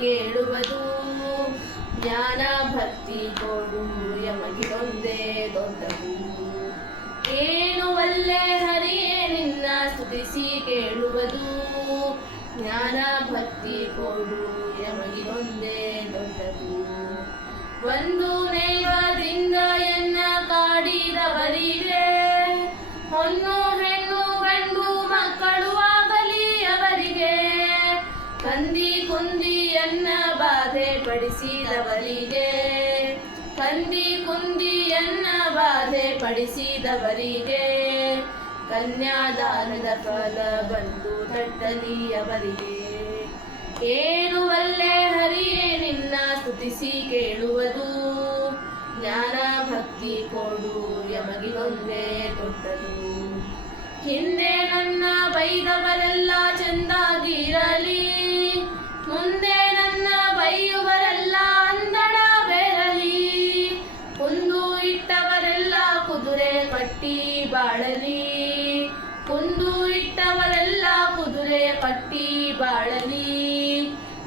ಕೇಳುವುದು ಜ್ಞಾನ ಭಕ್ತಿ ಕೊಡು ಯಮಗಿದೊಂದೇ ದೊಡ್ಡದು. ಏನು ಒಲ್ಲೆ ಹರಿಯೇ ನಿನ್ನ ಸ್ತುತಿಸಿ ಕೇಳುವುದು ಜ್ಞಾನ ಭಕ್ತಿ ಕೊಡು ಯಮಗಿದೊಂದೇ ದೊಡ್ಡದು. ಒಂದು ನೈವದಿಂದ ಎನ್ನ ಕಾಡಿದವರಿಗೆ ಹೊನ್ನು ಹೆಣ್ಣು ಗಂಡು ಮಕ್ಕಳು ಆಗಲಿ ಅವರಿಗೆ. ಕಂದಿ ಕುಂದಿ ಎನ್ನ ಬಾಧೆ ಪಡಿಸಿದವರಿಗೆ ಕಂದಿ ಕುಂದಿ ಎನ್ನ ಬಾಧೆ ಪಡಿಸಿದವರಿಗೆ ಕನ್ಯಾದಾನದ ಫಲ ಬಂದು ತಟ್ಟಲಿ ಅವರಿಗೆ. ಏನು ಒಲ್ಲೆ ಹರಿಯೇ ನಿನ್ನ ಸ್ತುತಿಸಿ ಕೇಳುವುದು ಜ್ಞಾನ ಭಕ್ತಿ ಕೊಡು ಯಮಗಿದೊಂದೇ ದೊಡ್ಡದು. ಹಿಂದೆ ನನ್ನ ಬೈದವರೆಲ್ಲ ಚೆಂದಾಗಿರಲಿ ಮುಂದೆ ನನ್ನ ಬೈಯುವರೆಲ್ಲ ಅಂದಣ ಬೇರಲಿ. ಕುಂದು ಇಟ್ಟವರೆಲ್ಲ ಕುದುರೆ ಕಟ್ಟಿ ಬಾಳಲಿ ಕುಂದು ಇಟ್ಟವರೆಲ್ಲ ಕುದುರೆ ಕಟ್ಟಿ ಬಾಳಲಿ.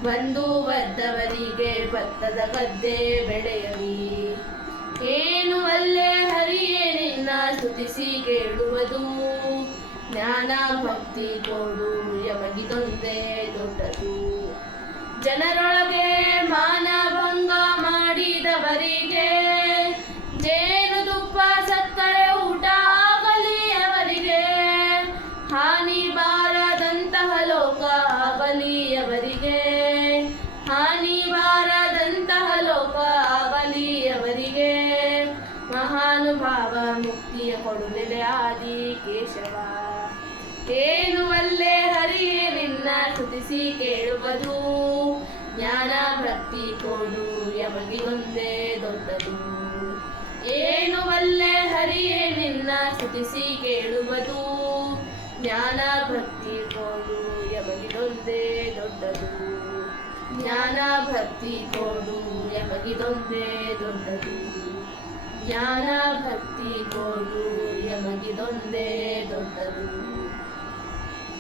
ಬಂದು ಬದ್ದವರಿಗೆ ಭತ್ತದ ಗದ್ದೆ ಬೆಳೆಯಲಿ. ಏನು ಅಲ್ಲೇ ಹರಿಯೇ ನಿನ್ನ ಸ್ತುತಿಸಿ ಕೇಳುವುದು ಜ್ಞಾನ ಭಕ್ತಿ ಕೊಡು ಯಮಗಿದೊಂದೇ ದೊಡ್ಡದು. ಜನರೊಳಗೆ ಮಾನಭಂಗ ಮಾಡಿದವರಿಗೆ ಜೇನು ತುಪ್ಪ ಸಕ್ಕರೆ ಊಟ ಆಗಲಿ ಅವರಿಗೆ. ಹಾನಿ ಬಾರದಂತಹ ಲೋಕ ಆಗಲಿ ಅವರಿಗೆ ಹಾನಿ ಬಾರದಂತಹ ಲೋಕ ಆಗಲಿ ಅವರಿಗೆ. ಮಹಾನುಭಾವ ಮುಕ್ತಿಯ ಕೊಡುವೆಲೆ ಆದಿ ಕೇಶವ. ಏನು ಅಲ್ಲೇ ಹರಿಯೇ ನಿನ್ನ ಸ್ತುತಿಸಿ ಕೇಳುವುದು ಜ್ಞಾನ ಭಕ್ತಿ ಕೊಡು ಯಮಗಿದೊಂದೇ ದೊಡ್ಡದು. ಏನು ಅಲ್ಲೇ ಹರಿಯೇ ನಿನ್ನ ಸ್ತುತಿಸಿ ಕೇಳುವುದು ಜ್ಞಾನ ಭಕ್ತಿ ಕೊಡು ಯಮಗಿದೊಂದೇ ದೊಡ್ಡದು. ಜ್ಞಾನ ಭಕ್ತಿ ಕೊಡು ಯಮಗಿದೊಂದೇ ದೊಡ್ಡದು. ಜ್ಞಾನ ಭಕ್ತಿ ಕೊಡು ಯಮಗಿದೊಂದೇ ದೊಡ್ಡದು.